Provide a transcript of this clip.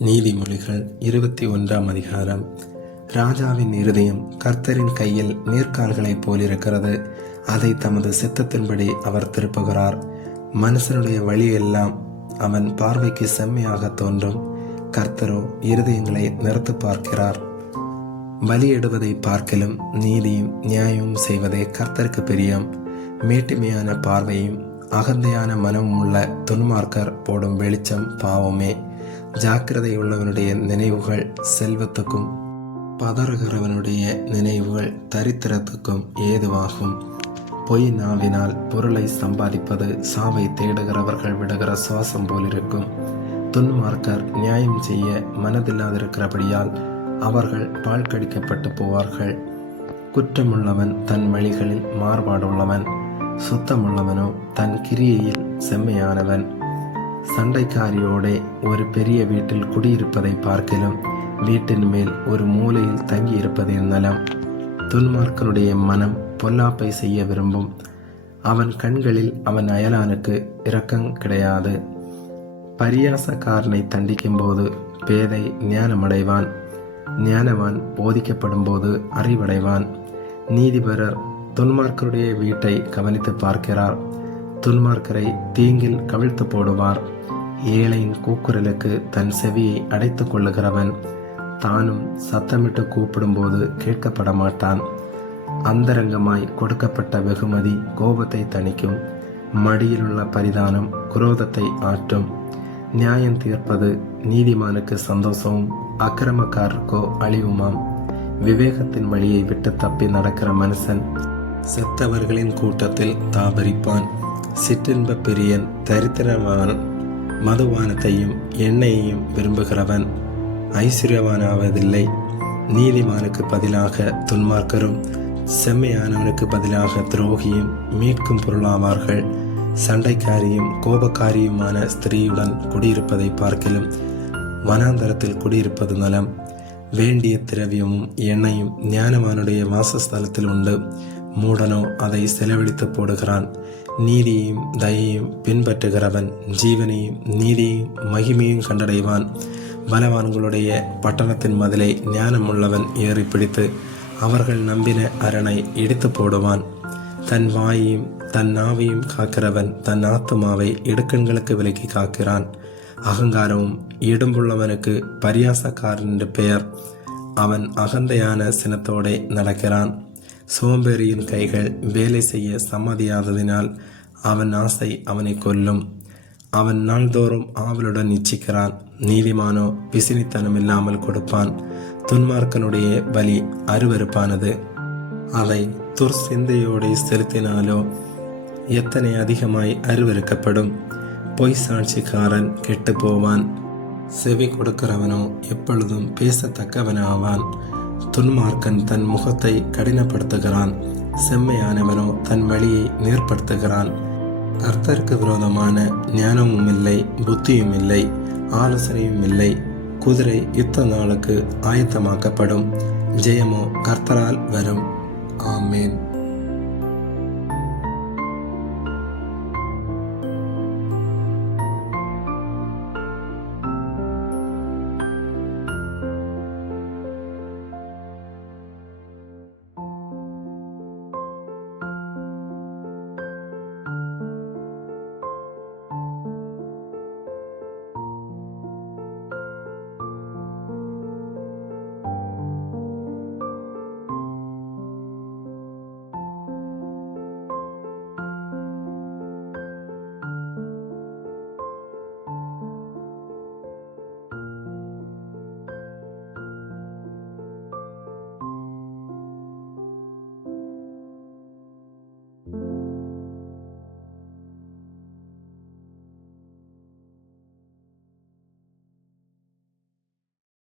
நீதிமொழிகள் 21 அதிகாரம். ராஜாவின் இருதயம் கர்த்தரின் கையில் நீர்க்கால்களைப் போலிருக்கிறது. அதை தமது சித்தத்தின்படி அவர் திருப்புகிறார். மனுஷனுடைய வழியெல்லாம் அவன் பார்வைக்கு செம்மையாக தோன்றும். கர்த்தரோ இருதயங்களை நிறுத்து பார்க்கிறார். பலியிடுவதை பார்க்கலும் நீதியும் நியாயமும் செய்வதே கர்த்தருக்கு பிரியம். மேட்டுமையான பார்வையும் அகந்தையான மனமும் உள்ள துன்மார்க்கர் போடும் வெளிச்சம் பாவமே. ஜாக்கிரதை உள்ளவனுடைய நினைவுகள் செல்வத்துக்கும் பதறுகிறவனுடைய நினைவுகள் தரித்திரத்துக்கும் ஏதுவாகும். பொய் நாவினால் பொருளை சம்பாதிப்பது சாவை தேடுகிறவர்கள் விடுகிற சுவாசம் போலிருக்கும். துன்மார்க்கர் நியாயம் செய்ய மனதில்லாதிருக்கிறபடியால் அவர்கள் பால் கடிக்கப்பட்டு போவார்கள். குற்றமுள்ளவன் தன் வழிகளில் மாறுபாடுள்ளவன், சுத்தமுள்ளவனோ தன் கிரியையில் செம்மையானவன். சண்டைக்காரியோடே ஒரு பெரிய வீட்டில் குடியிருப்பதை பார்க்கலும் வீட்டின் மேல் ஒரு மூலையில் தங்கி இருப்பதே நலம். துன்மார்க்கனுடைய மனம் பொல்லாப்பை செய்ய விரும்பும். அவன் கண்களில் அவன் அயலானுக்கு இரக்கம் கிடையாது. பரியாசக்காரனை தண்டிக்கும் போது பேதை ஞானமடைவான். ஞானவான் போதிக்கப்படும் போது அறிவடைவான். நீதிபரர் துன்மார்க்கருடைய வீட்டை கவனித்து பார்க்கிறார். துன்மார்க்கரை தீங்கில் கவிழ்த்து போடுவார். ஏழையின் கூக்குரலுக்கு தன் செவியை அடைத்து கொள்ளுகிறவன் தானும் சத்தமிட்டு கூப்பிடும்போது கேட்கப்பட மாட்டான். அந்தரங்கமாய் கொடுக்கப்பட்ட வெகுமதி கோபத்தை தணிக்கும். மடியிலுள்ள பரிதானம் குரோதத்தை ஆற்றும். நியாயம் தீர்ப்பது நீதிமானுக்கு சந்தோஷமும் அக்கிரமக்காரருக்கோ அழிவுமாம். விவேகத்தின் வழியை விட்டு தப்பி நடக்கிற மனுஷன் செத்தவர்களின் கூட்டத்தில் தாபரிப்பான். சிற்றின்ப பிரியன் தரித்திரவான். மதுபானத்தையும் எண்ணெயையும் விரும்புகிறவன் ஐஸ்வர்யவானாவதில்லை. நீதிமானுக்கு பதிலாக துன்மார்க்கரும் செம்மையானவனுக்கு பதிலாக துரோகியும் மீட்கும் பொருளாவார்கள். சண்டைக்காரியும் கோபக்காரியுமான ஸ்திரீயுடன் குடியிருப்பதை பார்க்கலும் வனாந்தரத்தில் குடியிருப்பது நலம். வேண்டிய திரவியமும் எண்ணெயும் ஞானவானுடைய வாசஸ்தலத்தில் உண்டு. மூடனோ அதை செலவழித்து போடுகிறான். நீதியையும் தயையும் பின்பற்றுகிறவன் ஜீவனையும் நீதியையும் மகிமையும் கண்டடைவான். பலவான்களுடைய பட்டணத்தின் மதிலை ஞானமுள்ளவன் ஏறி பிடித்து அவர்கள் நம்பின அரணை இடித்து போடுவான். தன் வாயையும் தன் நாவையும் காக்கிறவன் தன் ஆத்துமாவை இடுக்கண்களுக்கு விலக்கி காக்கிறான். அகங்காரமும் இடும்புள்ளவனுக்கு பரியாசக்காரன் என்று பெயர். அவன் அகந்தையான சினத்தோടെ நடக்கிறான். சோம்பேறியின் கைகள் வேலை செய்ய சம்மதியாததினால் அவன் ஆசை அவனை கொல்லும். அவன் நாள்தோறும் ஆவலுடன் இச்சிக்கிறான். நீதிமானோ பிசினித்தனம் இல்லாமல் கொடுப்பான். துன்மார்க்கனுடைய பலி அருவருப்பானது. அதை துர்சிந்தையோடு செலுத்தினாலோ எத்தனை அதிகமாய் அருவருக்கப்படும். பொய் சாட்சிக்காரன் கெட்டு போவான். செவி கொடுக்கிறவனோ எப்பொழுதும் பேசத்தக்கவனாவான். துன்மார்க்கன் தன் முகத்தை கடினப்படுத்துகிறான். செம்மையானவனோ தன் வழியை நேர்படுத்துகிறான். கர்த்தருக்கு விரோதமான ஞானமும் இல்லை, புத்தியும் இல்லை, ஆலோசனையும் இல்லை. குதிரை யுத்த நாளுக்கு ஆயத்தமாக்கப்படும். ஜெயமோ கர்த்தரால் வரும். ஆமேன்.